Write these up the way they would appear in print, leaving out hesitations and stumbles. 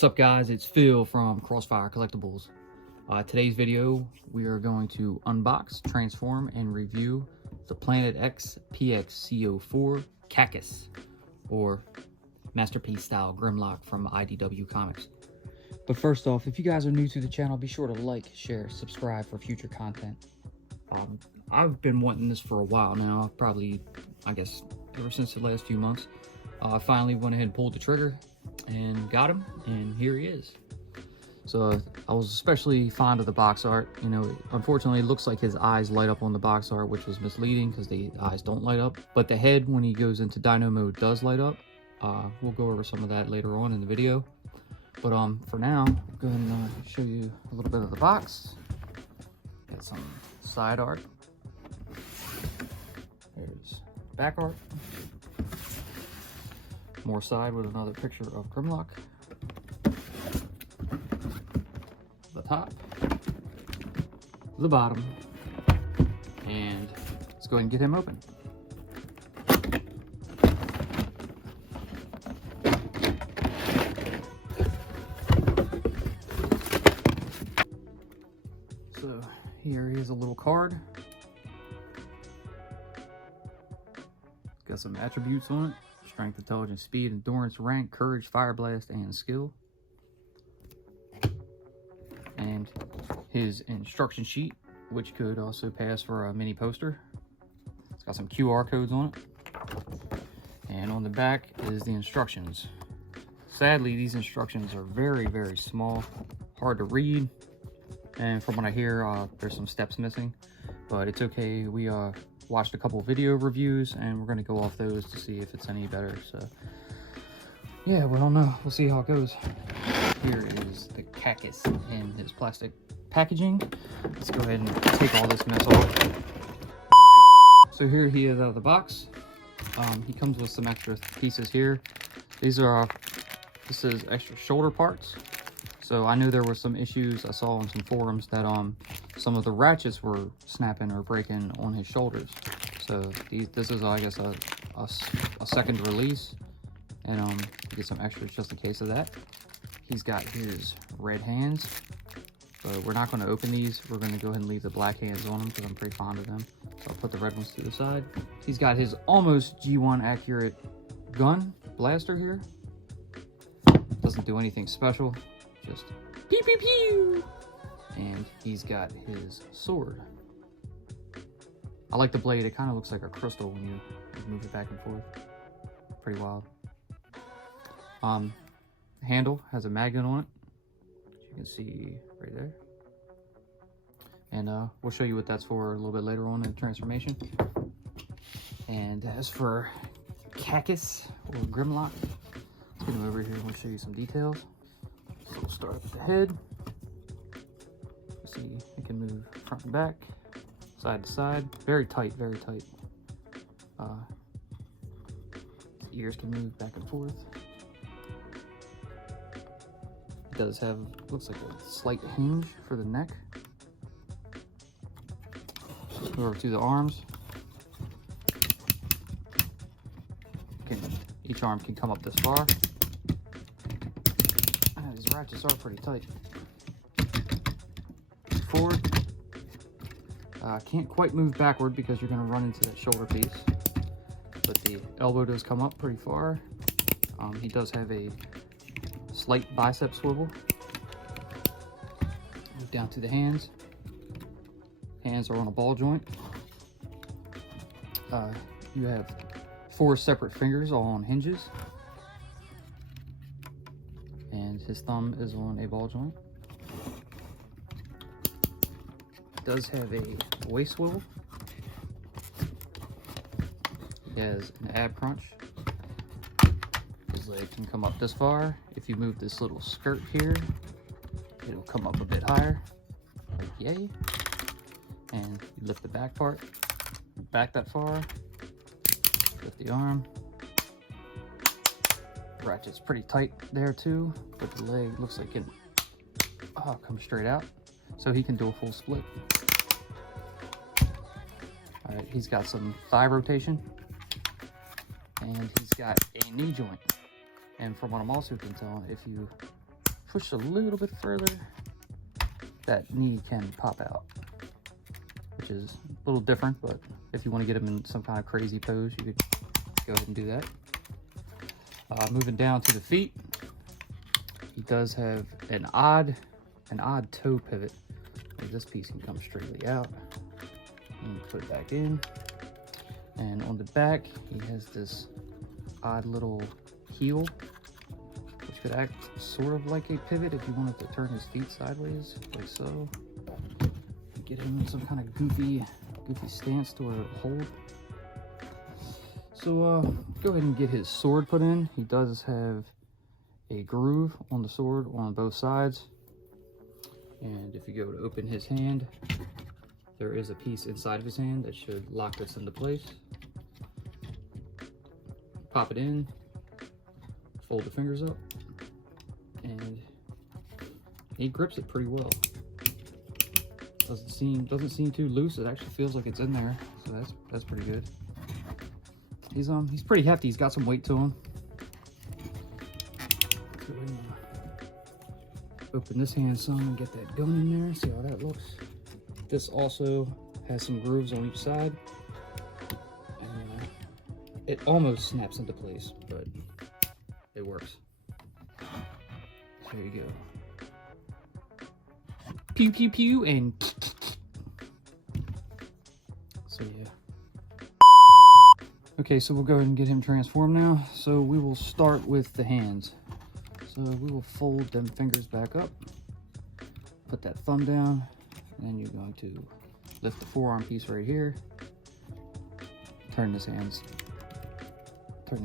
What's up guys, it's Phil from Crossfire Collectibles. Today's video we are going to unbox, transform, and review the Planet X PX-C04 CACUS, or Masterpiece Style Grimlock from IDW Comics. But first off, if you guys are new to the channel, be sure to like, share, subscribe for future content. I've been wanting this for a while now, probably, I guess, ever since the last few months. I finally went ahead and pulled the trigger and got him, and here he is. So I was especially fond of the box art. You know, unfortunately it looks like his eyes light up on the box art, which was misleading because the eyes don't light up, but the head when he goes into dino mode does light up. We'll go over some of that later on in the video, but for now I'll go ahead and show you a little bit of the box. Got some side art, there's back art, more side with another picture of Grimlock, the top, the bottom, and let's go ahead and get him open. So here is a little card. It's got some attributes on it: strength, intelligence, speed, endurance, rank, courage, fire blast, and skill. And his instruction sheet, which could also pass for a mini poster. It's got some QR codes on it. And on the back is the instructions. Sadly, these instructions are very, very small, hard to read. And from what I hear, there's some steps missing, but it's okay. We watched a couple video reviews and we're gonna go off those to see if it's any better. So yeah, we don't know. We'll see how it goes. Here is the CACUS in his plastic packaging. Let's go ahead and take all this mess off. So here he is out of the box. He comes with some extra pieces here. This is extra shoulder parts. So I knew there were some issues I saw on some forums that some of the ratchets were snapping or breaking on his shoulders. So this is, I guess, a second release, and get some extras just in case of that. He's got his red hands, but we're not going to open these. We're going to go ahead and leave the black hands on them because I'm pretty fond of them. So I'll put the red ones to the side. He's got his almost G1 accurate gun blaster here. Doesn't do anything special, just pew pew pew. And he's got his sword. I like the blade. It kind of looks like a crystal when you move it back and forth. Pretty wild. Handle has a magnet on it, as you can see right there. And we'll show you what that's for a little bit later on in the transformation. And as for CACUS, or Grimlock, let's get him over here and we'll show you some details. So we'll start with the head. See, it can move front and back, side to side. Very tight, very tight. His ears can move back and forth. It does have, looks like a slight hinge for the neck. Go over to the arms. Each arm can come up this far. These ratchets are pretty tight. Forward. Can't quite move backward because you're going to run into that shoulder piece. But the elbow does come up pretty far. He does have a slight bicep swivel. Move down to the hands. Hands are on a ball joint. You have 4 separate fingers all on hinges. And his thumb is on a ball joint. It does have a waist swivel. He has an ab crunch. His leg can come up this far. If you move this little skirt here, it'll come up a bit higher, like yay. And you lift the back part, back that far, lift the arm. The ratchet's pretty tight there too, but the leg looks like it comes straight out, so he can do a full split. All right, he's got some thigh rotation, and he's got a knee joint. And from what I'm also can tell, if you push a little bit further, that knee can pop out, which is a little different, but if you want to get him in some kind of crazy pose, you could go ahead and do that. Moving down to the feet, he does have an odd toe pivot. This piece can come straightly out and put it back in. And on the back, he has this odd little heel, which could act sort of like a pivot if you wanted to turn his feet sideways, like so. Get him in some kind of goofy stance to hold. So go ahead and get his sword put in. He does have a groove on the sword on both sides. And if you go to open his hand, there is a piece inside of his hand that should lock this into place. Pop it in, fold the fingers up, and he grips it pretty well. Doesn't seem too loose. It actually feels like it's in there, so that's pretty good. He's pretty hefty. He's got some weight to him. So open this hand some and get that gun in there. See how that looks. This also has some grooves on each side, and it almost snaps into place, but it works. There you go. Pew pew pew and so yeah. Okay, so we'll go ahead and get him transformed now. So we will start with the hands. So we will fold them fingers back up, put that thumb down, and then you're going to lift the forearm piece right here, turn the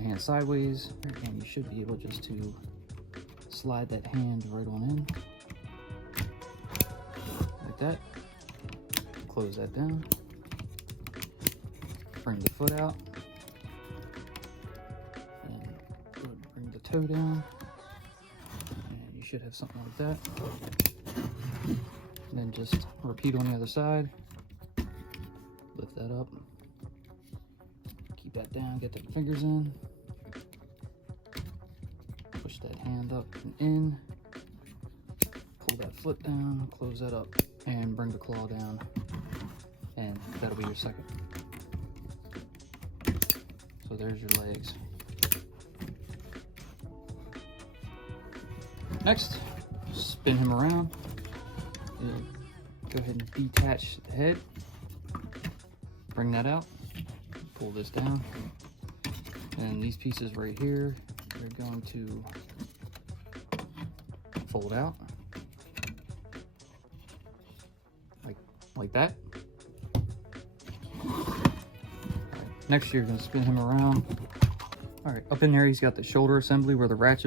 hand sideways, and you should be able just to slide that hand right on in, like that. Close that down, bring the foot out, and bring the toe down, and you should have something like that. And then just repeat on the other side. Lift that up. Keep that down, get the fingers in. Push that hand up and in. Pull that foot down, close that up, and bring the claw down. And that'll be your second. So there's your legs. Next, spin him around. Go ahead and detach the head. Bring that out. Pull this down. And these pieces right here, they're going to fold out. Like that. Next, you're going to spin him around. All right, up in there, he's got the shoulder assembly where the ratchets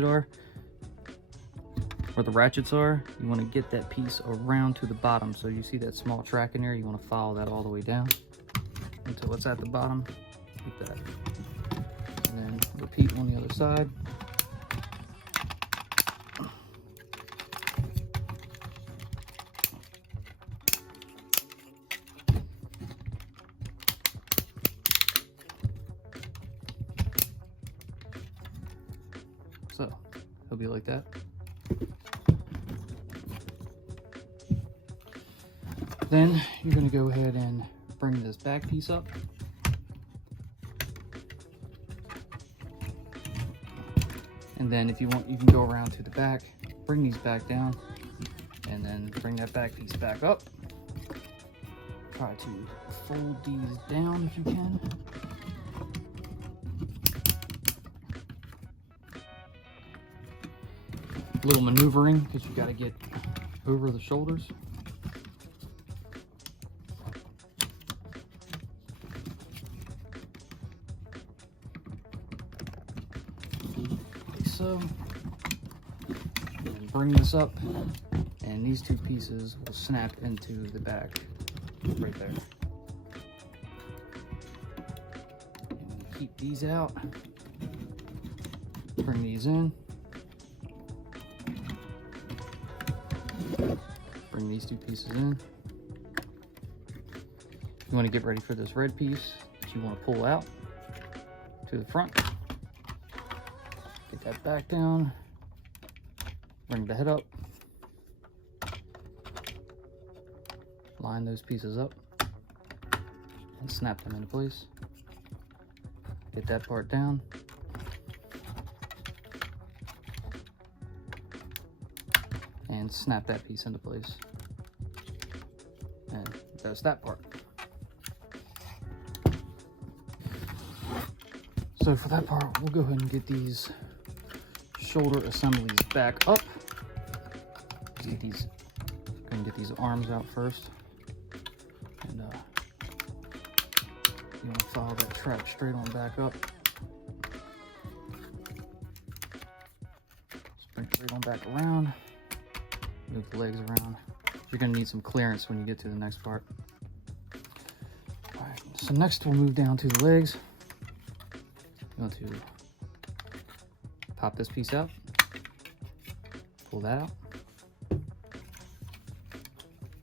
are. You want to get that piece around to the bottom. So you see that small track in there, you want to follow that all the way down until it's at the bottom, like that. And then repeat on the other side. So he'll be like that. Then you're going to go ahead and bring this back piece up. And then if you want, you can go around to the back, bring these back down, and then bring that back piece back up. Try to fold these down if you can. A little maneuvering because you got to get over the shoulders. So, and bring this up, and these two pieces will snap into the back right there. And keep these out, bring these in, bring these two pieces in. You want to get ready for this red piece that you want to pull out to the front. Get that back down, bring the head up, line those pieces up and snap them into place. Get that part down. And snap that piece into place. And there's that part. So for that part, we'll go ahead and get these shoulder assemblies back up. Get these, go and get these arms out first. And you want to follow that track straight on back up. Bring straight on back around. Move the legs around. You're going to need some clearance when you get to the next part. All right, so next we'll move down to the legs. You want to pop this piece out, pull that out,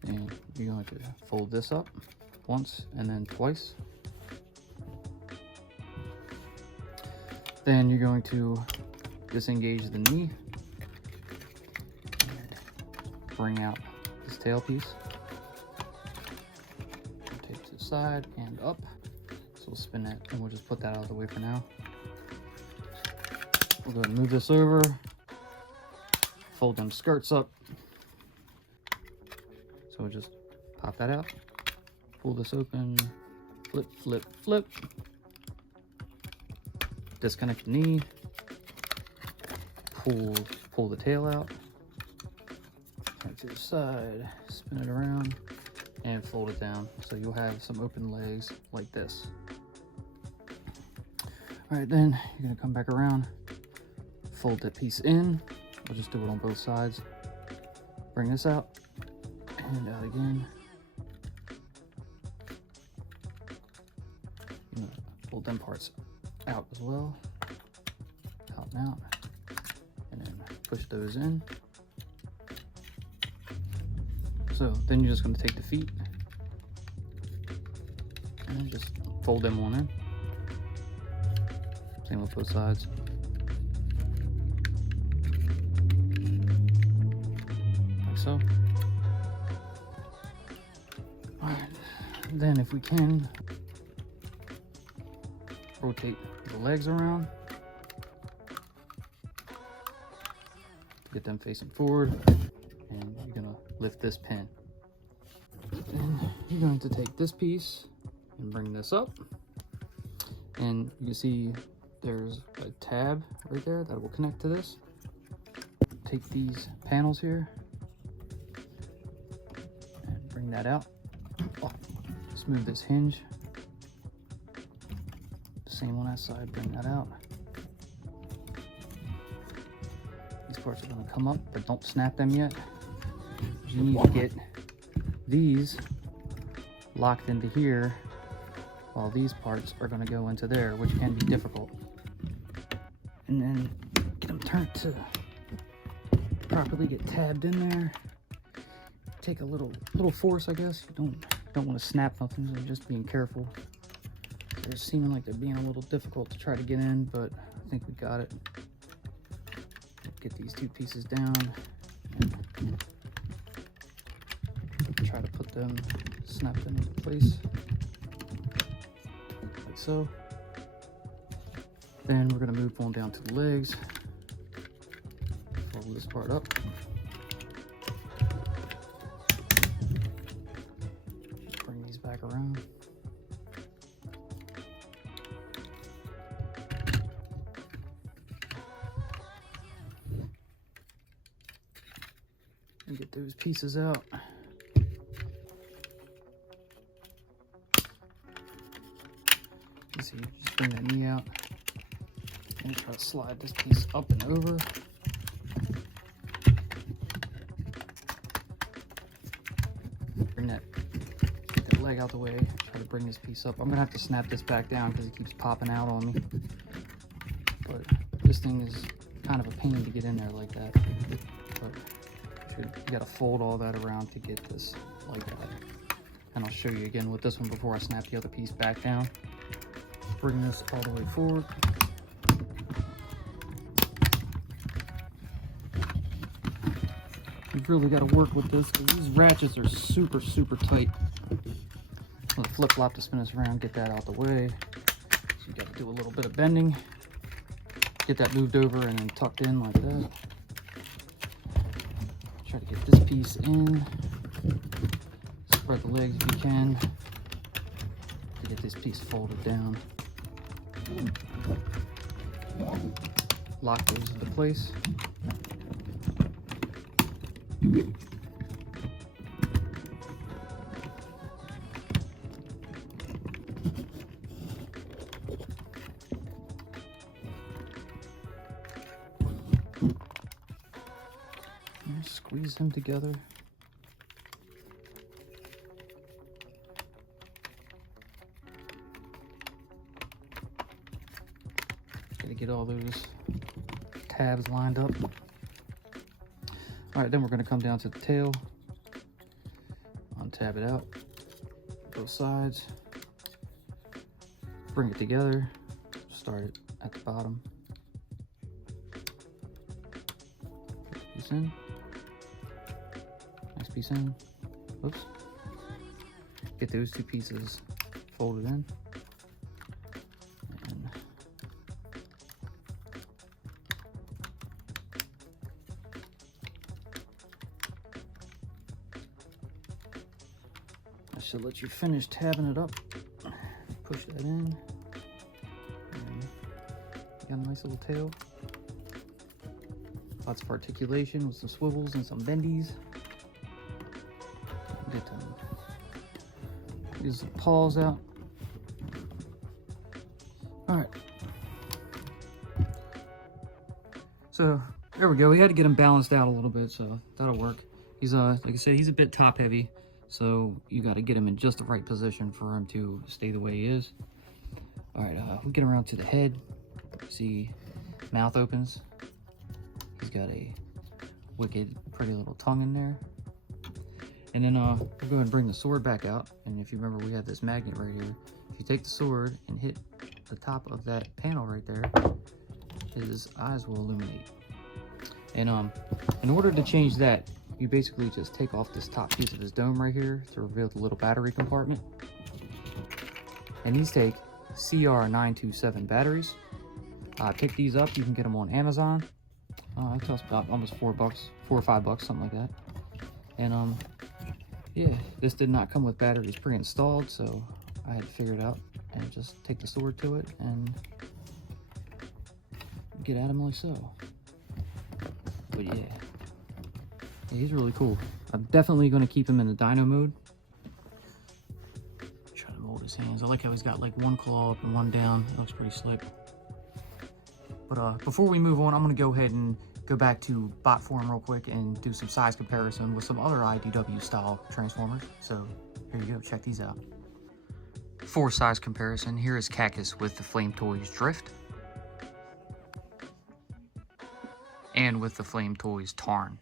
and you're going to fold this up once and then twice. Then you're going to disengage the knee, bring out this tail piece, rotate to the side and up. So we'll spin that and we'll just put that out of the way for now. We'll go ahead and move this over, fold them skirts up. So we'll just pop that out, pull this open, flip, flip, flip. Disconnect the knee, pull the tail out, turn it to the side, spin it around, and fold it down. So you'll have some open legs like this. All right, then you're gonna come back around, fold that piece in. We'll just do it on both sides. Bring this out and out again. You know, fold them parts out as well, out and out, and then push those in. So then you're just going to take the feet and just fold them on in. Same with both sides. Like so. Alright, then if we can, rotate the legs around, get them facing forward, and you're gonna lift this pin. Then you're going to take this piece and bring this up, and you can see there's a tab right there that will connect to this. Take these panels here and bring that out. Oh, just move this hinge. Same on that side, bring that out. These parts are going to come up, but don't snap them yet. You need to get these locked into here while these parts are going to go into there, which can be difficult. And then get them turned to properly get tabbed in there. Take a little force, I guess. You don't want to snap nothing, so just being careful. They're seeming like they're being a little difficult to try to get in, but I think we got it. Get these two pieces down and try to put them, snap them into place, like so. Then we're gonna move on down to the legs. Fold this part up. Bring these back around. And get those pieces out. You see, just bring that knee out and try to slide this piece up and over. Bring that, get that leg out the way, try to bring this piece up. I'm gonna have to snap this back down because it keeps popping out on me. But this thing is kind of a pain to get in there like that. But you gotta fold all that around to get this like that. And I'll show you again with this one before I snap the other piece back down. Bring this all the way forward. really got to work with this because these ratchets are super, super tight. I'm going to flip-flop to spin us around, get that out the way. So you got to do a little bit of bending. Get that moved over and then tucked in like that. Try to get this piece in. Spread the legs if you can. To get this piece folded down. Lock those into place. And squeeze them together. Gotta get all those tabs lined up. All right, then we're gonna come down to the tail, untab it out, both sides, bring it together, start it at the bottom, piece in, nice piece in, whoops, get those two pieces folded in. Should let you finish tabbing it up. Push that in. And you got a nice little tail. Lots of articulation with some swivels and some bendies. Get these paws out. All right. So there we go. We had to get him balanced out a little bit, so that'll work. He's like I said, he's a bit top heavy. So you got to get him in just the right position for him to stay the way he is. All right, we get around to the head. See, mouth opens. He's got a wicked, pretty little tongue in there. And then we'll go ahead and bring the sword back out. And if you remember, we had this magnet right here. If you take the sword and hit the top of that panel right there, his eyes will illuminate. And in order to change that, you basically just take off this top piece of his dome right here to reveal the little battery compartment. And these take CR927 batteries. Pick these up. You can get them on Amazon. It costs about almost $4, $4 or $5, something like that. And yeah, this did not come with batteries pre-installed, so I had to figure it out and just take the sword to it and get at him like so. But yeah. He's really cool. I'm definitely going to keep him in the dyno mode. Try to mold his hands. I like how he's got like one claw up and one down. It looks pretty slick. But before we move on, I'm going to go ahead and go back to bot form real quick and do some size comparison with some other IDW style transformers. So here you go. Check these out. For size comparison, here is Cacus with the Flame Toys Drift. And with the Flame Toys Tarn.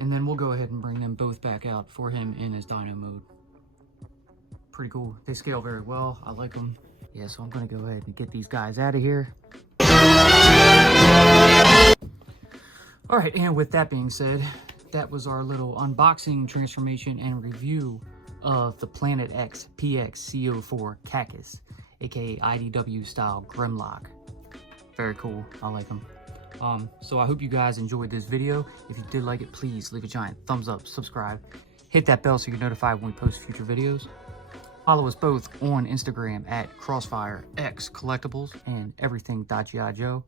And then we'll go ahead and bring them both back out for him in his dyno mode. Pretty cool. They scale very well. I like them. Yeah, so I'm going to go ahead and get these guys out of here. All right, and with that being said, that was our little unboxing, transformation, and review of the Planet X PX-C04 CACUS, aka IDW style Grimlock. Very cool. I like them. So I hope you guys enjoyed this video. If you did like it, please leave a giant thumbs up, subscribe, hit that bell so you're notified when we post future videos. Follow us both on Instagram at CrossfireX Collectibles and everything.gi Joe.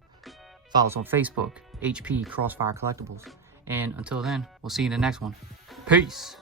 Follow us on Facebook, HP Crossfire Collectibles. And until then, we'll see you in the next one. Peace.